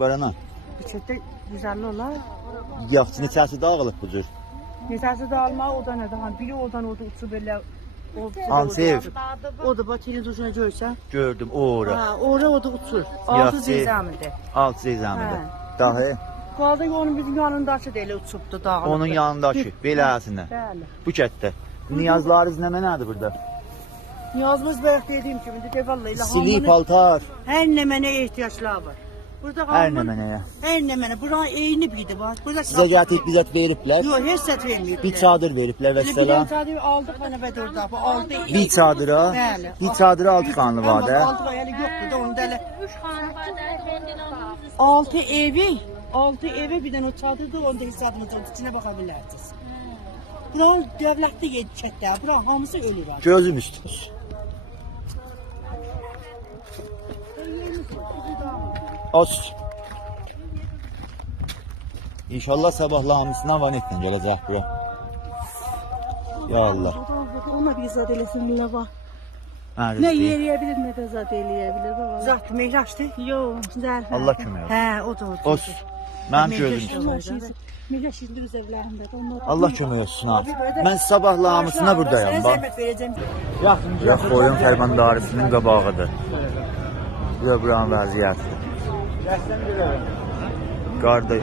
Var ana. Küçükte güzel olar. Yaxçı neçəsi dağılıb bu cür. Neçəsi də alma, o da nə daha. Biri oradan orada uçub elə. O, Hansı ev? O da bax televizoruna görsən. Gördüm ora. Ha, ora o da uçur. Altı Yaxşı. zeyzəmidir. Alt zeyzəmində. Hə. Dahi Qaldı ki, onun bizim yanındakı da elə uçubdu dağılıbdı. onun yanındakı beləsinə. Bəli. Bu kətdə. Niyazlarınız nə nədir burada? Niyazımız bayaq dediyim kimi də vallahi elə Silip hamının paltar. hər nə mənə ehtiyacları var. Burada Hər nə hamının mənəyə. hər nə mənə. Bura eyni biri var. Burada Sizə gətirib bizət veriblər. Yox, heç sət verməyiblər. Bir çadır veriblər və Bir çadır aldıq bana və dördə. Bu aldı. Bir çadıra, bir çadıra altı xanlı var da. Altı yəni yoxdur da onda elə Üç hanı var da kendine alıyoruz. altı evi, altı evi bir dənə o çadırda onda hesabımız var. İçinə baxa bilərsiniz. Bura dövlətdə yetişətdə, bura hamısı ölür. Gözüm üstünüz. Aç. İnşallah sabahlamısına vanetle gələcək bura. Ya Allah. Ona bir zat eləsin mila var. Mən Ne rızqı. yeriyebilir ne de zat eleyebilir baba. Zat meyraşdı. Yok, zerfe. Allah kömək olsun. Hə, o da o. Os. Mənim gözüm Meyraş yox. Şimdi öz onlar. Allah kömək olsun ha. Mən sabahlamısına buradayım Sənə bax. verəcəm. Yax qoyun fərmandarısının qabağıdır. Bu da buranın vəziyyəti. Qarda